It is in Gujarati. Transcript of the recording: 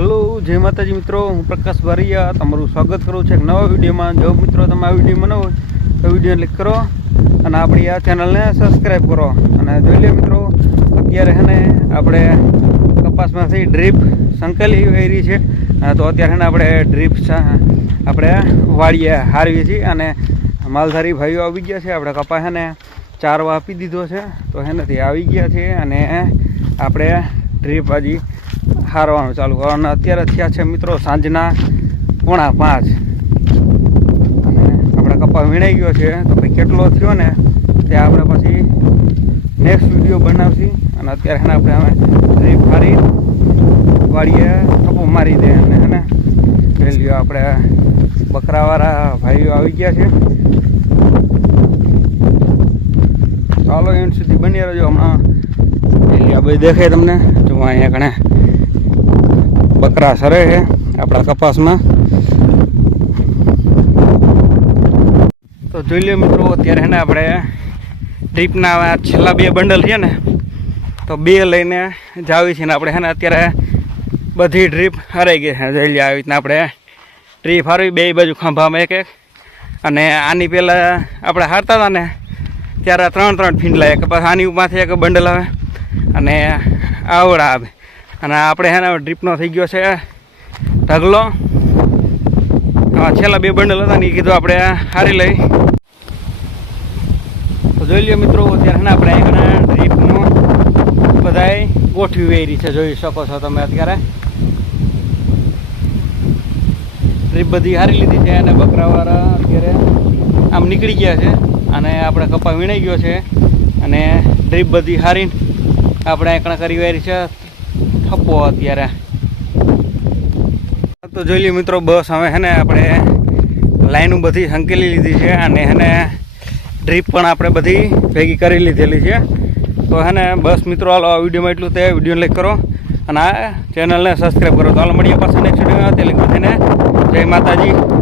હેલો, જય માતાજી મિત્રો, હું પ્રકાશ બારિયા, તમારું સ્વાગત કરું છું એક નવા વિડીયોમાં. જો મિત્રો તમે આ વીડિયો બનાવો તો વીડિયો ક્લિક કરો અને આપણી આ ચેનલને સબસ્ક્રાઈબ કરો. અને જોઈ લે મિત્રો, અત્યારે છે ને આપણે કપાસમાંથી ડ્રીપ સંકેલી વેરી છે. તો અત્યારે ને આપણે ડ્રીપ આપણે વાળીએ હારવી છીએ અને માલધારી ભાઈઓ આવી ગયા છે. આપણે કપાસ છે ને ચારવા આપી દીધો છે. તો એનાથી આવી ગયા છે અને આપણે ડ્રીપ હજી હારવાનું ચાલુ અને અત્યારે થયા છે મિત્રો સાંજના પોણા પાંચ. અને આપણે કપા વીણાઈ ગયો છે. તો ભાઈ કેટલો થયો ને તે આપણે પછી નેક્સ્ટ વીડિયો બનાવશી. અને અત્યારે એને આપણે અમે હારી વાળીએ કપો મારી દે. અને એને વેલ્યુ આપણે બકરાવાળા ભાઈઓ આવી ગયા છે. ચાલો એન્ડ સુધી બની રહેજો હમણાં. પેલી આ બધી દેખાય તમને. જો અહીંયા કણે બકરા સરે છે આપણા કપાસમાં. તો જોઈ લો મિત્રો, અત્યારે ને આપણે ડ્રીપના છેલ્લા બે બંડલ છે ને, તો બે લઈને જાવી છે ને આપણે છે ને અત્યારે બધી ડ્રીપ હરાઈ ગઈ છે. જોઈ લો આવી રીતના આપણે ટ્રીપ હારવી, બે બાજુ ખંભામાં એક એક અને આની પહેલાં આપણે હારતા હતા ને, ત્યારે ત્રણ ત્રણ ફીંડલા એક, પછી આની ઉપરથી એક બંડલ આવે અને આવડા આવે. અને આપણે હે ને ડ્રીપનો થઈ ગયો છે ઢગલો. છેલ્લા બે બંડલ હતા ને એ કીધું આપણે હારી લઈ. તો જોઈ લ્યો મિત્રો અત્યારે ને આપણે અહીંયા ડ્રીપનું બધાય ગોઠવી વેરી છે. જોઈ શકો છો તમે અત્યારે. ડ્રીપ બધી હારી લીધી છે અને બકરાવાળા અત્યારે આમ નીકળી ગયા છે. અને આપણે કપા વીણાઈ ગયો છે. અને ડ્રીપ બધી હારીને આપણે એકણા કરી વારી છે. થપ્પો અત્યારે. તો જોઈ લઈએ મિત્રો, બસ હવે હે ને આપણે લાઈનો બધી સંકેલી લીધી છે અને હે ને ડ્રીપ પણ આપણે બધી ભેગી કરી લીધેલી છે. તો હે ને બસ મિત્રો, હાલો, આ વિડીયોમાં એટલું તે. વીડિયો લાઈક કરો અને આ ચેનલને સબસ્ક્રાઈબ કરો. તો હાલ, મળીએ પાછા નેક્સ્ટ વિડીયોમાં તે લીધું જય માતાજી.